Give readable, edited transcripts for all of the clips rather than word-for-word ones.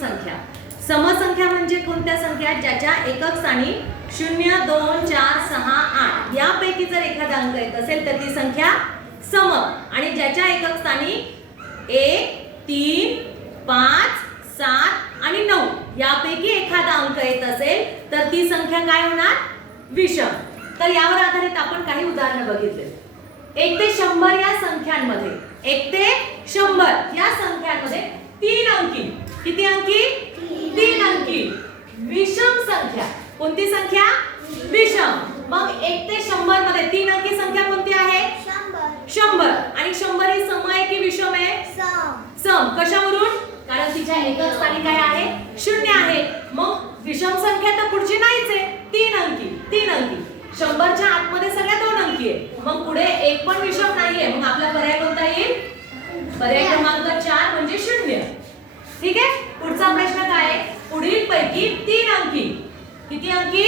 संख्या. समसंख्या म्हणजे कोणत्या संख्या ज्याच्या एकक स्थानी 0, 2, 4, 6, 8 यापैकी जर एखादा अंक येत असेल तर ती संख्या सम आणि ज्याच्या एकक स्थानी 1, 3, 5, 7 आणि 9 यापैकी एखादा अंक येत असेल तर ती संख्या काय होणार? विषम. तर यावर आधारित आपण काही उदाहरणं बघितले. 1 ते 100 या संख्यांमध्ये 1 ते 100 या संख्यांमध्ये 3 अंकी. किती अंकी? 3 अंकी विषम संख्या. कोणती संख्या? विषम. मग 1 ते 100 मध्ये 3 अंकी संख्या कोणती आहे? 100. आणि 100 ही सम आहे की विषम आहे? सम. कशावरून? कारण तिच्या एकक स्थानी काय आहे? 0 आहे. मग विषम संख्या तर पुढची नाहीच आहे. 3 अंकी. 3 अंकी 100 च्या आतमध्ये सगळ्या 2 अंकी आहे. मग पुढे एक पण विषम नाहीये. मग आपला पर्याय कोणता येईल? पर्याय क्रमांक 4 म्हणजे 0. ठीक आहे. पुढचा प्रश्न काय आहे? पुढील पैकी 3 अंकी. किती अंकी?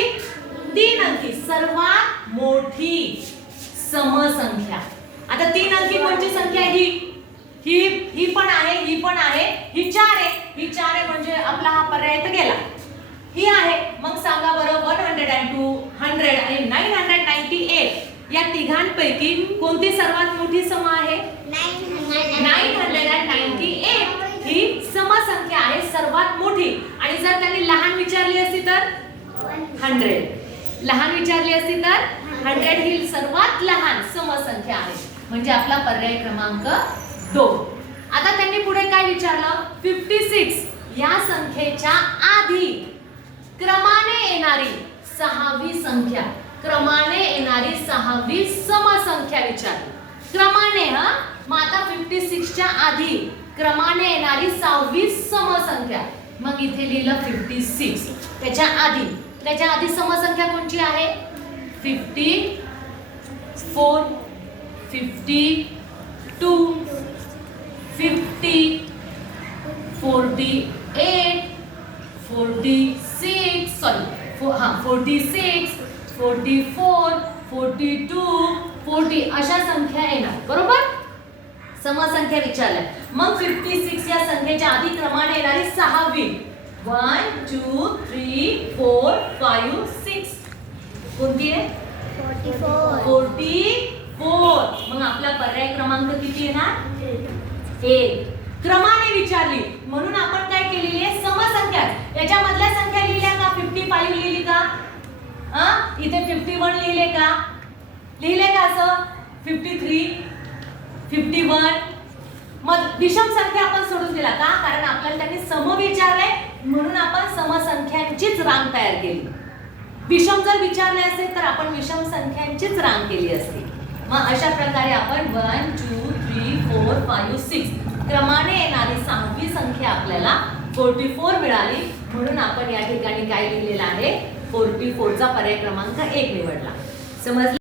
3 अंकी सर्वात मोठी समसंख्या. आता 3 अंकी कोणती संख्या आहे? ही पण आहे, ही पण आहे, ही 4 आहे. ही 4 आहे म्हणजे आपला हा पर्याय तर गेला. ही आहे. मग सांगा बरं 102, 100 आणि 998 या तिघांपैकी कोणती सर्वात मोठी सम आहे? 998 ही समसंख्या आहे सर्वात मोठी. आणि जर त्यांनी लहान विचारली असती तर 100. लहान विचारली असती तर 100 ही सर्वात लहान समसंख्या आहे. म्हणजे आपला पर्याय क्रमांक 2. आता त्यांनी पुढे काय विचारलं? 56 या संख्येच्या आधी क्रमाने येणारी 6वी संख्या. क्रमाने येणारी 6वी समसंख्या विचारली. क्रमाने हा. मग आता 56 च्या आधी क्रमाने येणारी 6वी समसंख्या. मग इथे लिहिलं 56. त्याच्या आधी समसंख्या कोणती आहे? 54, 52, 50, 48, 46, 44, 42, 40 अशा संख्या येणार. बरोबर? समसंख्या विचारल्या. मग 56 या संख्येच्या आधी क्रमाने येणारी 6वी 1, 2, 3, 4, 5, 6 कोणती आहे? 44. मग आपला पर्याय क्रमांक किती येणार? 1. क्रमाने विचारली म्हणून आपण काय केलेली आहे? समसंख्या. याच्या मधल्या संख्या लिहिल्या का? 55 लिहिली का? इथे 51 लिहिले का? लिहिले का असं? 53, 51. मग विषम संख्या आपण सोडून दिला का? कारण आपल्याला त्यांनी सम विचारले म्हणून आपण समसंख्यांचीच रांग तयार केली. विषम जर विचारले असेल तर आपण विषम संख्यांचीच रांग केली असती. मग अशा प्रकारे आपण 1, 2, 3, 4, 5, 6 क्रमाने येणारी 6वी संख्या आपल्याला 44 मिळाली. म्हणून आपण या ठिकाणी काय लिहिलेलं आहे? 44 चा पर्याय क्रमांक 1 निवडला. समजलं?